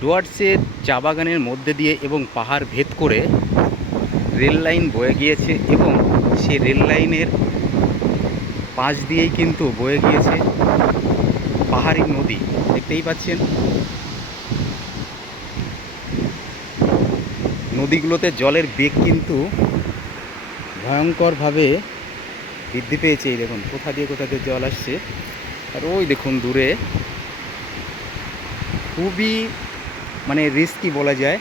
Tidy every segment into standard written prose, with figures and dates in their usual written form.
ডুয়ার্সের চা বাগানের মধ্যে দিয়ে এবং পাহাড় ভেদ করে রেল লাইন বয়ে গিয়েছে এবং সেই রেল লাইনের পাশ দিয়েই কিন্তু বয়ে গিয়েছে পাহাড়ি নদী। দেখতেই পাচ্ছেন নদীগুলোতে জলের বেগ কিন্তু ভয়ঙ্করভাবে বৃদ্ধি পেয়েছে। এই দেখুন কোথা দিয়ে জল আসছে। আর ওই দেখুন দূরে খুবই রিস্কি বলা যায়,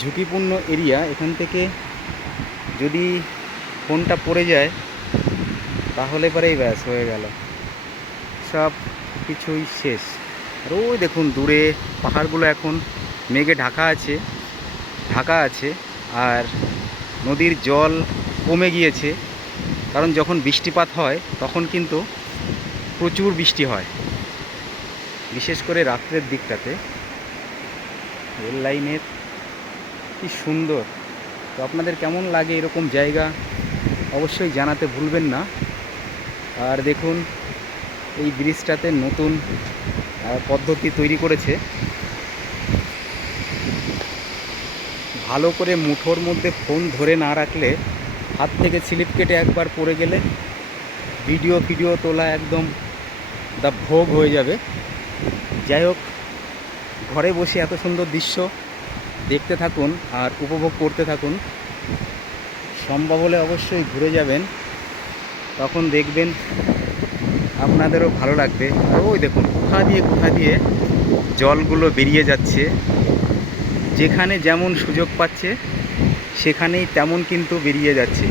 ঝুঁকিপূর্ণ এরিয়া। এখান থেকে যদি ফোনটা পড়ে যায় তাহলে পরেই ব্যাস হয়ে গেল, সব কিছুই শেষ। আর ওই দেখুন দূরে পাহাড়গুলো এখন মেঘে ঢাকা আছে আর নদীর জল কমে গিয়েছে, কারণ যখন বৃষ্টিপাত হয় তখন কিন্তু প্রচুর বৃষ্টি হয়, বিশেষ করে রাত্রের দিকটাতে। রেল লাইনের কি সুন্দর! তো আপনাদের কেমন লাগে এরকম জায়গা অবশ্যই জানাতে ভুলবেন না। আর দেখুন এই ব্রিজটাতে নতুন পদ্ধতি তৈরি করেছে, ভালো করে মুঠোর মধ্যে ফোন ধরে না রাখলে হাত থেকে স্লিপ কেটে একবার পড়ে গেলে ভিডিও তোলা একদম দা ভোগ হয়ে যাবে। যাই হোক, ঘরে বসে এত সুন্দর দৃশ্য দেখতে থাকুন আর উপভোগ করতে থাকুন। সম্ভব হলে অবশ্যই ঘুরে যাবেন, তখন দেখবেন আপনাদেরও ভালো লাগবে। আর ওই দেখুন কোথা দিয়ে জলগুলো বেরিয়ে যাচ্ছে, যেখানে যেমন সুযোগ পাচ্ছে সেখানেই তেমন কিন্তু বেরিয়ে যাচ্ছে।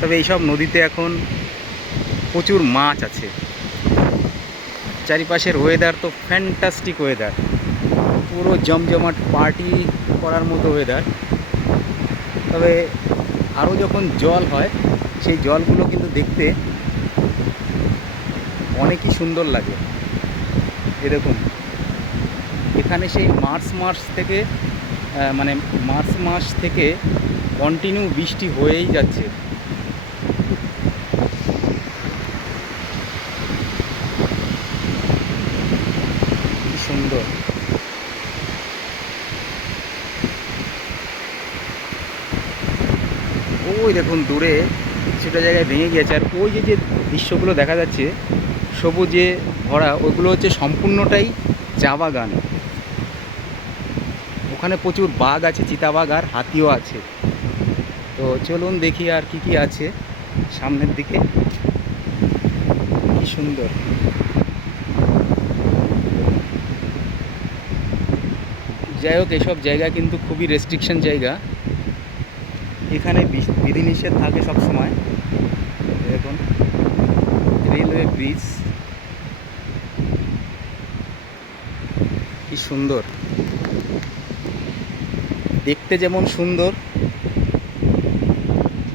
তবে এইসব নদীতে এখন প্রচুর মাছ আছে। চারিপাশের ওয়েদার তো ফ্যান্টাস্টিক ওয়েদার, পুরো জমজমাট পার্টি করার মতো ওয়েদার। তবে আরও যখন জল হয় সেই জলগুলো কিন্তু দেখতে অনেকই সুন্দর লাগে। এ দেখুন এখানে সেই মার্চ মাস থেকে কন্টিনিউ বৃষ্টি হয়েই যাচ্ছে। কি সুন্দর! ওই দেখুন দূরে কিছুটা জায়গায় ভেঙে গিয়েছে, আর ওই যে দৃশ্যগুলো দেখা যাচ্ছে সবুজে ভরা, ওইগুলো হচ্ছে সম্পূর্ণটাই চা বাগান। ওখানে প্রচুর বাঘ আছে, চিতাবাঘ আর হাতিও আছে। তো চলুন দেখি আর কি আছে সামনের দিকে। কি সুন্দর! যাই হোক, এসব জায়গা কিন্তু খুবই রেস্ট্রিকশন জায়গা, এখানে বিধিনিষেধ থাকে সবসময়। দেখুন রেলওয়ে ব্রিজ কি সুন্দর! দেখতে যেমন সুন্দর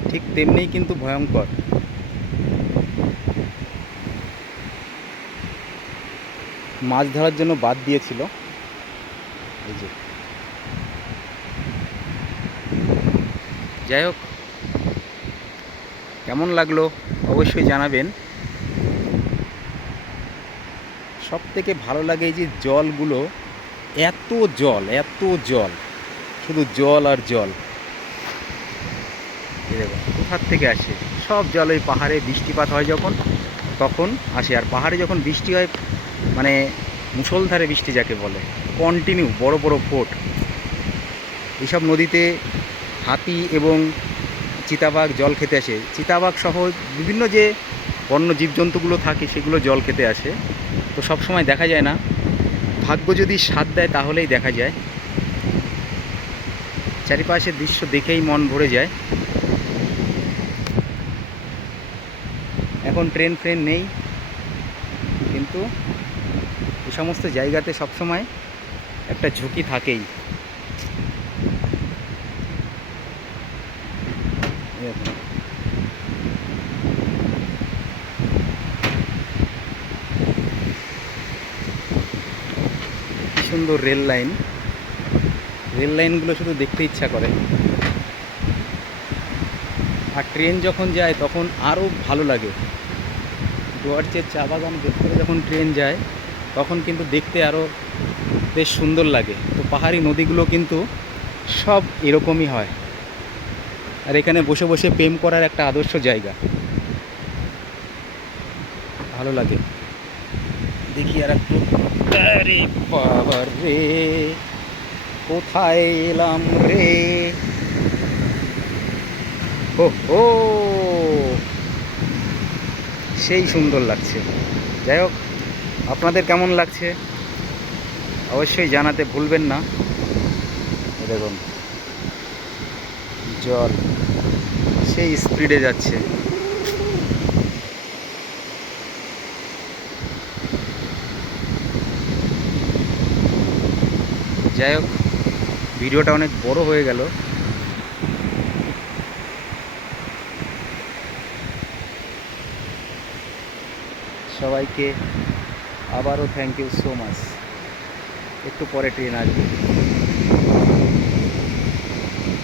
ঠিক তেমনিই কিন্তু ভয়ঙ্কর। মাছ ধরার জন্য বাদ দিয়েছিল। এই যে, যাই হোক, কেমন লাগলো অবশ্যই জানাবেন। সব থেকে ভালো লাগে এই যে জলগুলো, এত জল, শুধু জল আর জল। দেখুন কোথার থেকে আসে, সব জল ওই পাহাড়ে বৃষ্টিপাত হয় যখন তখন আসে। আর পাহাড়ে যখন বৃষ্টি হয় মুষলধারে বৃষ্টি যাকে বলে, কন্টিনিউ বড় বড় ফোঁট। এইসব নদীতে হাতি এবং চিতাবাঘ জল খেতে আসে। চিতাবাঘ সহ বিভিন্ন যে বন্য জীবজন্তুগুলো থাকে সেগুলো জল খেতে আসে। তো সব সময় দেখা যায় না, ভাগ্য যদি সাথ দেয় তাহলেই দেখা যায়। চারিপাশের দৃশ্য দেখেই মন ভরে যায়। এখন ট্রেন নেই, কিন্তু এই সমস্ত জায়গাতে সবসময় একটা ঝুঁকি থাকেই। কি সুন্দর রেল লাইনগুলো শুধু দেখতে ইচ্ছা করে। আর ট্রেন যখন যায় তখন আরও ভালো লাগে। ডুয়ার্সের চা বাগান ভেদ করে যখন ট্রেন যায় তখন কিন্তু দেখতে আরও বেশ সুন্দর লাগে। তো পাহাড়ি নদীগুলো কিন্তু সব এরকমই হয়। আর এখানে বসে বসে প্রেম করার একটা আদর্শ জায়গা, ভালো লাগে। দেখি আর একটু, আরে বাবা রে, কোথায় এলাম রে, ও ও, সেই সুন্দর লাগছে। যাই হোক, আপনাদের কেমন লাগছে অবশ্যই জানাতে ভুলবেন না। দেখুন জল সেই স্পিডে যাচ্ছে। যাই হোক, ভিডিওটা অনেক বড় হয়ে গেল। সবাইকে আবারও থ্যাংক ইউ সো মাচ। একটু পরে ট্রেন আসবে।